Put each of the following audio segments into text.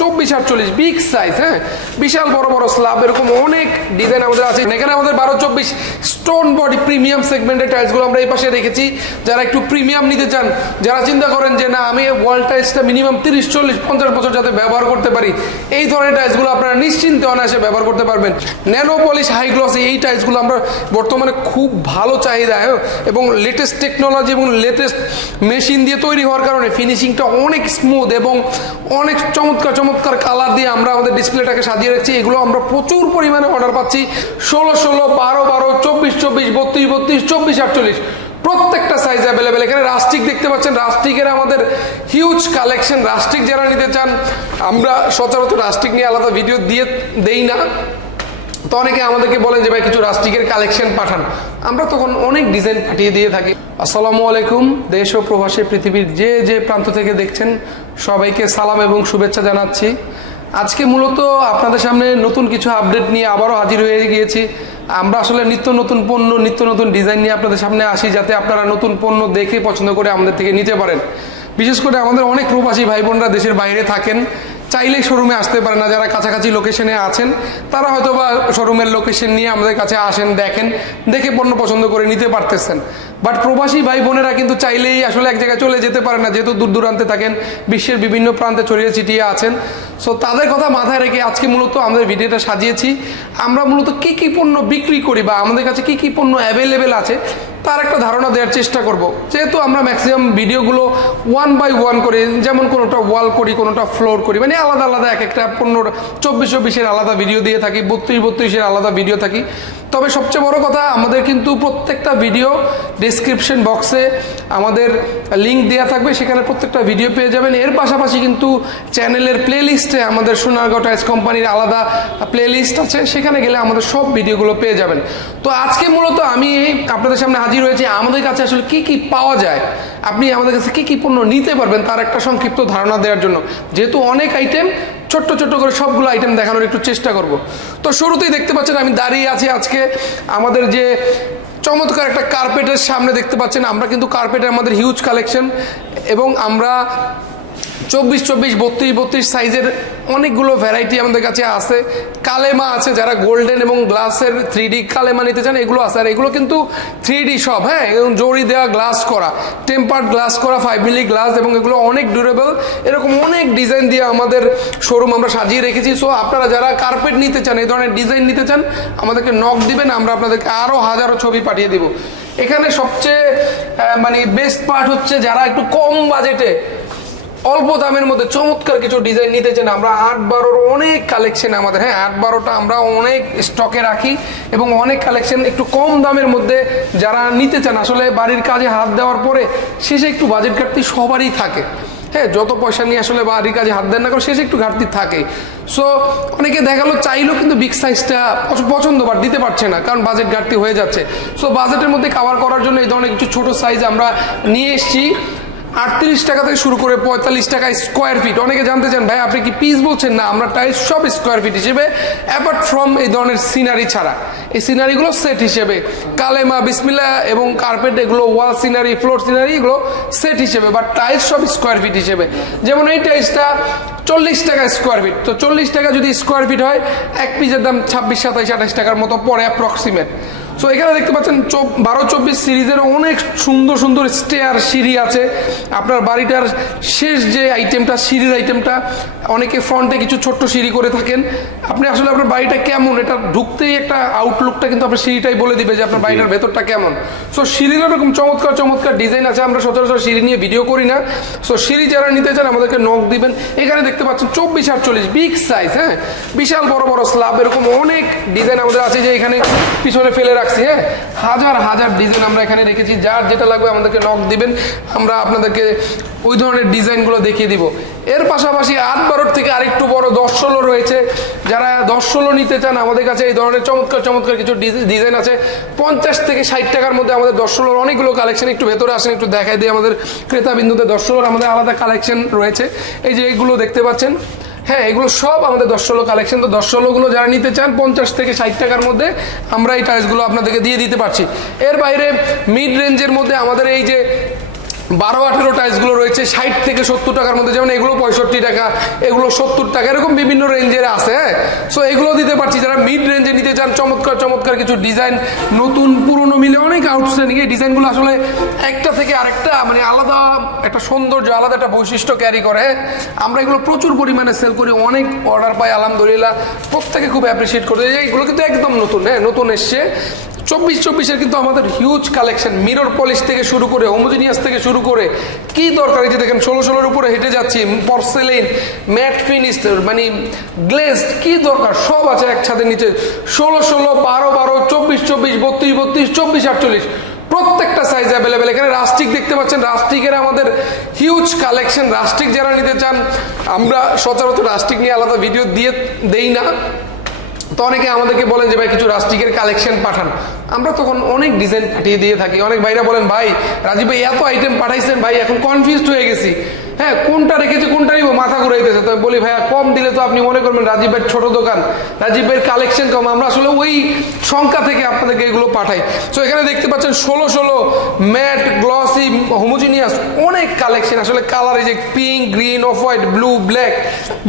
চব্বিশ, আটচল্লিশ big size হ্যাঁ? বিশাল, বড় বড় স্ল্যাব এরকম অনেক ডিজাইন আমাদের আছে। এখানে আমাদের বারো, চব্বিশ স্টোন বডি প্রিমিয়াম সেগমেন্টের টাইলসগুলো আমরা এই পাশে রেখেছি। যারা একটু প্রিমিয়াম নিতে চান, যারা চিন্তা করেন যে, না, আমি ওয়াল টাইলসটা মিনিমাম তিরিশ, চল্লিশ, পঞ্চাশ বছর যাতে ব্যবহার করতে পারি, এই ধরনের টাইলসগুলো আপনারা নিশ্চিন্তে অনায়াসে ব্যবহার করতে পারবেন। ন্যানো পলিশ হাই গ্লস এই টাইলসগুলো আমরা বর্তমানে খুব ভালো চাহিদা হ্যাঁ? এবং লেটেস্ট টেকনোলজি এবং লেটেস্ট মেশিন দিয়ে তৈরি হওয়ার কারণে ফিনিশিংটা অনেক স্মুথ এবং অনেক চমৎকার চমৎকার কালার দিয়ে আমরা আমাদের ডিসপ্লেটাকে সাজিয়ে রাখছি। এগুলো আমরা প্রচুর পরিমাণে অর্ডার পাচ্ছি। ষোলো ষোলো, বারো বারো, চব্বিশ চব্বিশ, বত্রিশ বত্রিশ, চব্বিশ, আটচল্লিশ। প্রত্যেকটা সাইজ অ্যাভেলেবেল এখানে রাস্টিক দেখতে পাচ্ছেন রাস্টিকের আমাদের হিউজ কালেকশন রাস্টিক যারা নিতে চান, আমরা সচরাচর রাস্টিক নিয়ে আলাদা ভিডিও দিয়ে দেই না। তো অনেকে আমাদেরকে বলেন যে, ভাই, কিছু রাস্টিকের কালেকশন পাঠান। আমরা তখন অনেক ডিজাইন পাঠিয়ে দিয়ে থাকি। আসসালামু আলাইকুম, দেশ ও প্রবাসী পৃথিবীর যে যে প্রান্ত থেকে দেখছেন, সবাইকে সালাম এবং শুভেচ্ছা জানাচ্ছি। আজকে মূলত আপনাদের সামনে নতুন কিছু আপডেট নিয়ে আবারও হাজির হয়ে গিয়েছি। আমরা আসলে নিত্য নতুন পণ্য, নিত্য নতুন ডিজাইন নিয়ে আপনাদের সামনে আসি, যাতে আপনারা নতুন পণ্য দেখে পছন্দ করে আমাদের থেকে নিতে পারেন। বিশেষ করে আমাদের অনেক প্রবাসী ভাই বোনরা দেশের বাইরে থাকেন। চাইলেই শোরুমে আসতে পারে না। যারা কাছাকাছি লোকেশনে আছেন, তারা হয়তো বা শোরুমের লোকেশন নিয়ে আমাদের কাছে আসেন, দেখেন, দেখে পণ্য পছন্দ করে নিতে পারতেছেন। বাট প্রবাসী ভাই বোনেরা কিন্তু চাইলেই আসলে এক জায়গায় চলে যেতে পারে না। যেহেতু দূর দূরান্তে থাকেন, বিশ্বের বিভিন্ন প্রান্তে ছড়িয়ে ছিটিয়ে আছেন। সো তাদের কথা মাথায় রেখে আজকে মূলত আমাদের ভিডিওটা সাজিয়েছি। আমরা মূলত কী কী পণ্য বিক্রি করি বা আমাদের কাছে কী কী পণ্য অ্যাভেলেবেল আছে তার একটা ধারণা দেওয়ার চেষ্টা করব। যেহেতু আমরা ম্যাক্সিমাম ভিডিওগুলো ওয়ান বাই ওয়ান করি, যেমন কোনোটা ওয়াল করি, কোনোটা ফ্লোর করি মানে আলাদা আলাদা এক একটা পণ্যর চব্বিশ, চব্বিশের আলাদা ভিডিও দিয়ে থাকি, বত্রিশ, বত্রিশের আলাদা ভিডিও থাকি। তবে সবচেয়ে বড় কথা, আমাদের কিন্তু প্রত্যেকটা ভিডিও ডিসক্রিপশন বক্সে আমাদের লিঙ্ক দেওয়া থাকবে, সেখানে প্রত্যেকটা ভিডিও পেয়ে যাবেন। এর পাশাপাশি কিন্তু চ্যানেলের প্লেলিস্টে আমাদের সোনারগাঁও টাইস কোম্পানির আলাদা প্লেলিস্ট আছে, সেখানে গেলে আমাদের সব ভিডিওগুলো পেয়ে যাবেন। তো আজকে মূলত আমি আপনাদের সামনে হাজির রয়েছে, আমাদের কাছে আসলে কি কি পাওয়া যায়? আপনি আমাদের কাছে কি কি পণ্য নিতে পারবেন তার একটা সংক্ষিপ্ত ধারণা দেওয়ার জন্য। যেহেতু অনেক আইটেম ছোট্ট ছোট্ট করে সবগুলো আইটেম দেখানোর একটু চেষ্টা করব। তো শুরুতেই দেখতে পাচ্ছেন, আমি দাঁড়িয়ে আছি আজকে আমাদের যে চমৎকার একটা কার্পেটের সামনে দেখতে পাচ্ছেন, আমরা কিন্তু কার্পেটের আমাদের হিউজ কালেকশন এবং আমরা চব্বিশ চব্বিশ, বত্রিশ বত্রিশ সাইজের অনেকগুলো ভ্যারাইটি আমাদের কাছে আছে। কালেমা আছে যারা গোল্ডেন এবং গ্লাসের থ্রি ডি কালেমা নিতে চান, এগুলো আছে। আর এগুলো কিন্তু থ্রি ডি সব হ্যাঁ? এবং জড়ি দেওয়া গ্লাস করা টেম্পার্ড গ্লাস করা ফাইভ মিলি গ্লাস এবং এগুলো অনেক ডিউরেবল এরকম অনেক ডিজাইন দিয়ে আমাদের শোরুম আমরা সাজিয়ে রেখেছি। সো আপনারা যারা কার্পেট নিতে চান, এই ধরনের ডিজাইন নিতে চান, আমাদেরকে নক দিবেন, আমরা আপনাদেরকে আরও হাজারো ছবি পাঠিয়ে দিব। এখানে সবচেয়ে মানে বেস্ট পার্ট হচ্ছে যারা একটু কম বাজেটে অল্প দামের মধ্যে চমৎকার কিছু ডিজাইন নিতে চান। আমরা আট বারোর অনেক কালেকশন আমাদের হ্যাঁ আট বারোটা আমরা অনেক স্টকে রাখি এবং অনেক কালেকশন একটু কম দামের মধ্যে যারা নিতে চান, আসলে বাড়ির কাজে হাত দেওয়ার পরে শেষে একটু বাজেট ঘাটতি সবারই থাকে। হ্যাঁ যত পয়সা নিয়ে আসলে বাড়ির কাজে হাত দেন না করে শেষে একটু ঘাটতি থাকে। সো অনেকে দেখাল চাইলেও কিন্তু বিগ সাইজটা পছন্দ বা দিতে পারছে না, কারণ বাজেট ঘাটতি হয়ে যাচ্ছে। সো বাজেটের মধ্যে কাভার করার জন্য এই ধরনের কিছু ছোট সাইজ আমরা নিয়ে এসেছি। আটত্রিশ টাকা থেকে শুরু করে পঁয়তাল্লিশ টাকা স্কোয়ার ফিট অনেকে জানতে চান, ভাই, আপনি কি পিস বলছেন? না, আমরা টাইলস সব স্কোয়ার ফিট হিসেবে অ্যাপার্ট ফ্রম এই ধরনের সিনারি ছাড়া। এই সিনারিগুলো সেট হিসেবে। কালেমা, বিসমিল্লা এবং কার্পেট এগুলো ওয়াল সিনারি ফ্লোর সিনারি এগুলো সেট হিসেবে বা টাইলস সব স্কোয়ার ফিট হিসেবে। যেমন এই টাইলসটা চল্লিশ টাকা স্কোয়ার ফিট তো চল্লিশ টাকা যদি স্কোয়ার ফিট হয়, এক পিসের দাম ছাব্বিশ, সাতাইশ, আঠাশ টাকার মতো পরে অ্যাপ্রক্সিমেট সো এখানে দেখতে পাচ্ছেন বারো চব্বিশ সিরিজের অনেক সুন্দর সুন্দর স্টেয়ার সিঁড়ি আছে। আপনার বাড়িটার শেষ যে আইটেমটা সিঁড়ির আইটেমটা অনেকে ফ্রন্টে কিছু ছোট্ট সিঁড়ি করে থাকেন। আপনি আসলে আপনার বাড়িটা কেমন? এটা ঢুকতেই একটা আউটলুকটা কিন্তু আপনার সিঁড়িটাই বলে দিবে যে আপনার বাড়িটার ভেতরটা কেমন। সো সিঁড়ির এরকম চমৎকার চমৎকার ডিজাইন আছে। আমরা সচরাচর সিঁড়ি নিয়ে ভিডিও করি না। সো সিঁড়ি যারা নিতে চান আমাদেরকে নখ দিবেন। এখানে দেখতে পাচ্ছেন চব্বিশ আটচল্লিশ বিগ সাইজ হ্যাঁ? বিশাল বড় বড় স্ল্যাব এরকম অনেক ডিজাইন আমাদের আছে যে এখানে পিছনে ফেলে রাখছি হ্যাঁ হাজার হাজার ডিজাইন আমরা এখানে রেখেছি। যার যেটা লাগবে আমাদেরকে নখ দিবেন। আমরা আপনাদেরকে ওই ধরনের ডিজাইনগুলো দেখিয়ে দিব। এর পাশাপাশি আট বারোর থেকে আরেকটু বড় দশ ষোলো রয়েছে। যারা দশ ষোলো নিতে চান, আমাদের কাছে এই ধরনের চমৎকার চমৎকার কিছু ডিজাইন আছে। পঞ্চাশ থেকে ষাট টাকার মধ্যে আমাদের দশ ষোলোর অনেকগুলো কালেকশন একটু ভেতরে আসেন, একটু দেখাই দিই আমাদের ক্রেতা বিন্দুতে দশ ষোলোর আমাদের আলাদা কালেকশন রয়েছে। এই যে এইগুলো দেখতে পাচ্ছেন। হ্যাঁ এগুলো সব আমাদের দশ ষোলো কালেকশন তো দশ ষোলোগুলো যারা নিতে চান, পঞ্চাশ থেকে ষাট টাকার মধ্যে আমরা এই টাইলসগুলো আপনাদেরকে দিয়ে দিতে পারছি। এর বাইরে মিড রেঞ্জের মধ্যে আমাদের এই যে বারো, আঠেরো টাইলসগুলো রয়েছে, ষাট থেকে সত্তর টাকার মধ্যে, যেমন এগুলো পঁয়ষট্টি টাকা, এগুলো সত্তর টাকা, এরকম বিভিন্ন রেঞ্জের আছে হ্যাঁ? সো এগুলো দিতে পারছি, যারা মিড রেঞ্জে নিতে চান, চমৎকার চমৎকার কিছু ডিজাইন নতুন, পুরনো, মিলে অনেক আউটস্ট্যান্ডিং এই ডিজাইনগুলো আসলে একটা থেকে আরেকটা মানে আলাদা একটা সৌন্দর্য, আলাদা একটা বৈশিষ্ট্য ক্যারি করে হ্যাঁ? আমরা এগুলো প্রচুর পরিমাণে সেল করি, অনেক অর্ডার পাই, আলহামদুলিল্লাহ, প্রত্যেকে খুব অ্যাপ্রিসিয়েট করে এইগুলো কিন্তু একদম নতুন হ্যাঁ? নতুন এসছে। চব্বিশ চব্বিশের কিন্তু আমাদের হিউজ কালেকশন মিরর পলিশ থেকে শুরু করে হোমোজিনিয়াস থেকে শুরু করে, কি দরকার এই যে দেখেন, ষোলো ষোলোর উপরে হেঁটে যাচ্ছি পর্সেলিন ম্যাট ফিনিশ মানে গ্লেজড কি দরকার? সব আছে এক ছাদের নিচে। ষোলো ষোলো, বারো বারো, চব্বিশ চব্বিশ, বত্রিশ বত্রিশ, চব্বিশ আটচল্লিশ। প্রত্যেকটা সাইজ অ্যাভেলেবেল এখানে রাস্টিক দেখতে পাচ্ছেন রাস্টিকের আমাদের হিউজ কালেকশন রাস্টিক যারা নিতে চান, আমরা সচরাচর রাস্টিক নিয়ে আলাদা ভিডিও দিয়ে দেই না। তো অনেকে আমাদেরকে বলেন যে, ভাই, কিছু রাস্টিকের কালেকশন পাঠান। আমরা তখন অনেক ডিজাইন পাঠিয়ে দিয়ে থাকি। অনেক ভাইরা বলেন, ভাই, রাজীব ভাই, এত আইটেম পাঠাইছেন ভাই, এখন কনফিউজড হয়ে গেছি। হ্যাঁ কোনটা রেখেছে, কোনটা নিব, মাথা ঘুরাইতেছে তো আমি বলি, ভাইয়া, কম দিলে তো আপনি মনে করবেন রাজীব ভাইয়ের ছোট দোকান। রাজীব ভাইয়ের কালেকশন কম। আমরা আসলে ওই সংখ্যা থেকে আপনাদেরকে এগুলো পাঠাই। তো এখানে দেখতে পাচ্ছেন ষোলো ষোলো ম্যাট গ্লসি হোমোজিনিয়াস অনেক কালেকশন আসলে কালার এই যে pink green off white blue black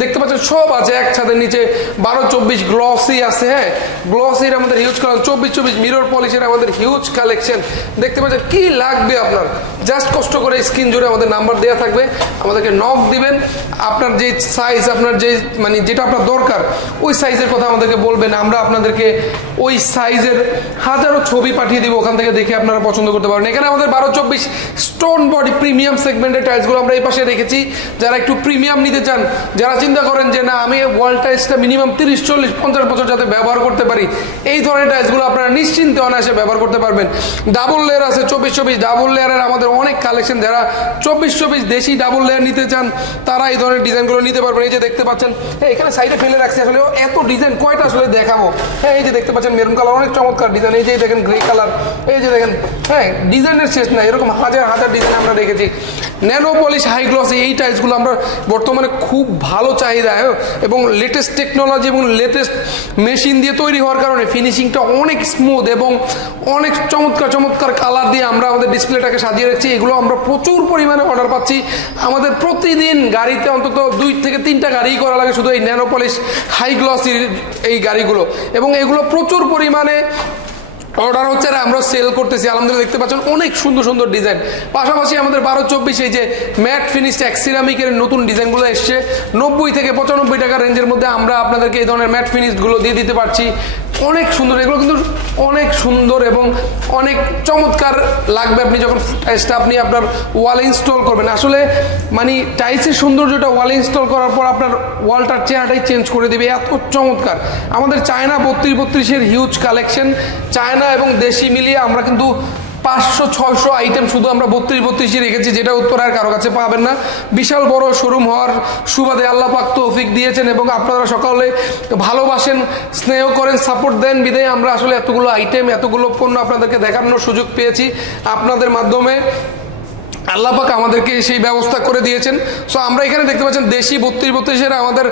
দেখতে পাচ্ছেন সব আছে এক ছাদের নিচে। বারো, চব্বিশ গ্লসি আছে হ্যাঁ। গ্লসির আমাদের হিউজ কালার চব্বিশ চব্বিশ মিরর পলিশের আমাদের হিউজ কালেকশন দেখতে পাচ্ছেন, কি লাগবে আপনার? জাস্ট কষ্ট করে স্ক্রিন জুড়ে আমাদের নাম্বার দেওয়া থাকবে। আমাদেরকে নক দিবেন। আপনার যে সাইজ আপনার যে মানে যেটা আপনার দরকার, ওই সাইজের কথা আমাদেরকে বলবেন। আমরা আপনাদেরকে ওই সাইজের হাজারো ছবি পাঠিয়ে দিব, ওখান থেকে দেখে আপনারা পছন্দ করতে পারেন এখানে আমাদের বারো চব্বিশ স্টোন বডি প্রিমিয়াম সেগমেন্টের টাইলসগুলো আমরা এই পাশে রেখেছি। যারা একটু প্রিমিয়াম নিতে চান, যারা চিন্তা করেন যে, না, আমি ওয়াল টাইলসটা মিনিমাম তিরিশ, চল্লিশ, পঞ্চাশ বছর যাতে ব্যবহার করতে পারি, এই ধরনের টাইলসগুলো আপনারা নিশ্চিন্তে অনায়াসে ব্যবহার করতে পারবেন। ডাবল লেয়ার আছে, চব্বিশ চব্বিশ ডাবল লেয়ারের আমাদের অনেক কালেকশন যারা চব্বিশ চব্বিশ দেশি ডাবল লেয়ার নিতে চান, তারা এই ধরনের ডিজাইনগুলো নিতে পারবেন। এই যে দেখতে পাচ্ছেন হ্যাঁ এখানে সাইডে ফেলে রাখছি। আসলে এত ডিজাইন কয়টা আসলে দেখাবো? হ্যাঁ এই যে দেখতে পাচ্ছেন, মেরুন কালার, অনেক চমৎকার ডিজাইন। এই যে দেখেন গ্রে কালার। এই যে দেখেন হ্যাঁ ডিজাইনের শেষ নাই, এরকম হাজার হাজার ডিজাইন আমরা রেখেছি ন্যানো পলিশ হাই গ্লস এই টাইলসগুলো আমরা বর্তমানে খুব ভালো চাহিদা হ্যাঁ? এবং লেটেস্ট টেকনোলজি এবং লেটেস্ট মেশিন দিয়ে তৈরি হওয়ার কারণে ফিনিশিংটা অনেক স্মুথ এবং অনেক চমৎকার চমৎকার কালার দিয়ে আমরা আমাদের ডিসপ্লেটাকে সাজিয়ে রাখছি। এগুলো আমরা প্রচুর পরিমাণে অর্ডার পাচ্ছি। আমাদের প্রতিদিন গাড়িতে অন্তত দুই থেকে তিনটা গাড়ি করা লাগে শুধু এই ন্যানো পলিশ হাই গ্লসির এই গাড়িগুলো। এবং এগুলো প্রচুর পরিমাণে অর্ডার হচ্ছে আর আমরা সেল করতেছি। আলহামদুলিল্লাহ দেখতে পাচ্ছেন অনেক সুন্দর সুন্দর ডিজাইন পাশাপাশি আমাদের বারো চব্বিশ এই যে ম্যাট ফিনিশড এক সিরামিকের নতুন ডিজাইনগুলো এসছে। নব্বই থেকে পঁচানব্বই টাকা রেঞ্জের মধ্যে আমরা আপনাদেরকে এই ধরনের ম্যাট ফিনিশগুলো দিয়ে দিতে পারছি। অনেক সুন্দর, এগুলো কিন্তু অনেক সুন্দর এবং অনেক চমৎকার লাগবে আপনি যখন টাইসটা আপনি আপনার ওয়ালে ইনস্টল করবেন। আসলে মানে টাইসের সৌন্দর্যটা ওয়ালে ইনস্টল করার পর আপনার ওয়ালটার চেহারাটাই চেঞ্জ করে দেবে, এত চমৎকার। আমাদের চায়না বত্রিশ বত্রিশের হিউজ কালেকশন চায়না এবং দেশি মিলিয়ে আমরা কিন্তু পাঁচশো, ছয়শো আইটেম শুধু আমরা বত্রিশ বত্রিশে রেখেছি, যেটা উত্তর আর কারও কাছে পাবেন না। বিশাল বড় শোরুম হওয়ার সুবাদে আল্লাহ পাক তৌফিক দিয়েছেন এবং আপনারা সকালে ভালোবাসেন, স্নেহ করেন সাপোর্ট দেন। বিদায়, আমরা আসলে এতগুলো আইটেম এতগুলো পণ্য আপনাদেরকে দেখানোর সুযোগ পেয়েছি। আপনাদের মাধ্যমে আল্লাহ পাক আমাদেরকে সেই ব্যবস্থা করে দিয়েছেন। সো আমরা এখানে দেখতে পাচ্ছেন দেশি বত্রিশ বত্রিশের আমাদের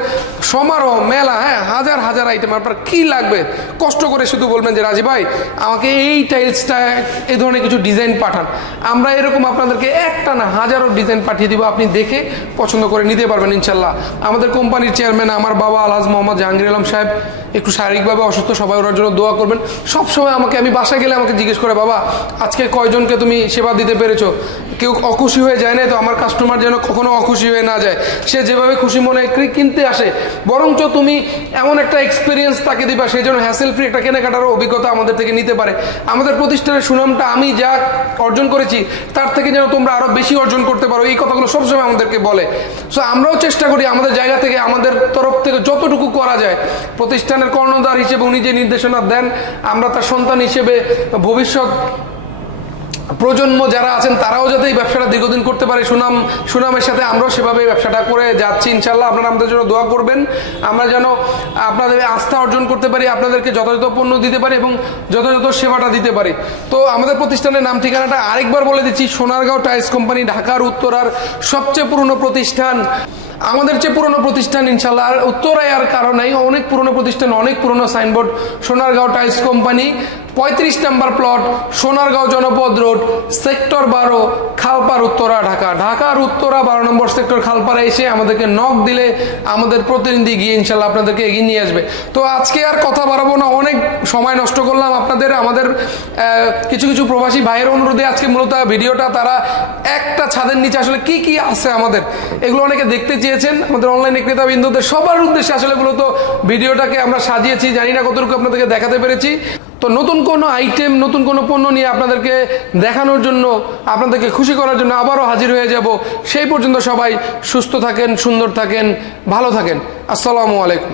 সমারোহ, মেলা হ্যাঁ হাজার হাজার আইটেম আপনার কী লাগবে? কষ্ট করে শুধু বলবেন যে রাজি ভাই, আমাকে এই টাইলসটা এই ধরনের কিছু ডিজাইন পাঠান। আমরা এরকম আপনাদেরকে একটা না হাজারো ডিজাইন পাঠিয়ে দিব। আপনি দেখে পছন্দ করে নিতে পারবেন ইনশাল্লাহ। আমাদের কোম্পানির চেয়ারম্যান আমার বাবা আলহাজ মোহাম্মদ জাহাঙ্গীর আলম সাহেব একটু শারীরিকভাবে অসুস্থ, সবাই ওনার জন্য দোয়া করবেন। সবসময় আমাকে, আমি বাসায় গেলে আমাকে জিজ্ঞেস করে, বাবা, আজকে কয়জনকে তুমি সেবা দিতে পেরেছ? কেউ অখুশি হয়ে যায় না তো? আমার কাস্টমার যেন কখনো অখুশি হয়ে না যায়। সে যেভাবে খুশি মনে কিনতে আসে। বরঞ্চ তুমি এমন একটা এক্সপিরিয়েন্স তাকে দিবা সেই জন্য হ্যাসেল ফ্রি একটা কেনাকাটার অভিজ্ঞতা আমাদের থেকে নিতে পারে। আমাদের প্রতিষ্ঠানের সুনামটা আমি যা অর্জন করেছি, তার থেকে যেন তোমরা আরও বেশি অর্জন করতে পারো। এই কথাগুলো সবসময় আমাদেরকে বলে। সো আমরাও চেষ্টা করি আমাদের জায়গা থেকে, আমাদের তরফ থেকে যতটুকু করা যায় প্রতিষ্ঠানের কর্ণধার হিসেবে উনি যে নির্দেশনা দেন আমরা তার সন্তান হিসেবে ভবিষ্যৎ প্রজন্ম যারা আছেন, তারাও যাতে এই ব্যবসাটা দীর্ঘদিন করতে পারে। সুনাম, সুনামের সাথে আমরাও সেভাবে ব্যবসাটা করে যাচ্ছি। ইনশাল্লাহ আপনারা আমাদের জন্য দোয়া করবেন। আমরা যেন আপনাদের আস্থা অর্জন করতে পারি, আপনাদেরকে যথাযথ পণ্য দিতে পারি এবং যথাযথ সেবাটা দিতে পারি। তো আমাদের প্রতিষ্ঠানের নাম ঠিকানাটা আরেকবার বলে দিচ্ছি, সোনারগাঁও টাইলস কোম্পানি, ঢাকার উত্তরার সবচেয়ে পুরনো প্রতিষ্ঠান। আমাদের চেয়ে পুরনো প্রতিষ্ঠান ইনশাল্লাহ উত্তরায় আর কারণেই অনেক পুরনো প্রতিষ্ঠান, অনেক পুরনো সাইনবোর্ড, সোনারগাঁও টাইলস কোম্পানি। পঁয়ত্রিশ নাম্বার প্লট, সোনারগাঁও জনপদ রোড, সেক্টর বারো খালপার উত্তরা, ঢাকা। ঢাকার উত্তরা বারো নম্বর সেক্টর খালপাড়া এসে আমাদেরকে নক দিলে আমাদের প্রতিনিধি গিয়ে ইনশাল্লাহ আপনাদেরকে এগিয়ে নিয়ে আসবে। তো আজকে আর কথা বাড়াবো না, অনেক সময় নষ্ট করলাম আপনাদের, আমাদের কিছু কিছু প্রবাসী ভাইয়ের অনুরোধে আজকে মূলত ভিডিওটা তারা একটা ছাদের নিচে আসলে কি কি আছে আমাদের, এগুলো অনেকে দেখতে চেয়েছেন, আমাদের অনলাইন বিন্দুদের সবার উদ্দেশ্যে আসলে মূলত ভিডিওটাকে আমরা সাজিয়েছি, জানি না কতটুকু আপনাদেরকে দেখাতে পেরেছি। তো নতুন কোনো আইটেম নতুন কোনো পণ্য নিয়ে আপনাদেরকে দেখানোর জন্য, আপনাদেরকে খুশি করার জন্য আবারও হাজির হয়ে যাব। সেই পর্যন্ত সবাই সুস্থ থাকেন, সুন্দর থাকেন, ভালো থাকেন। আসসালামু আলাইকুম।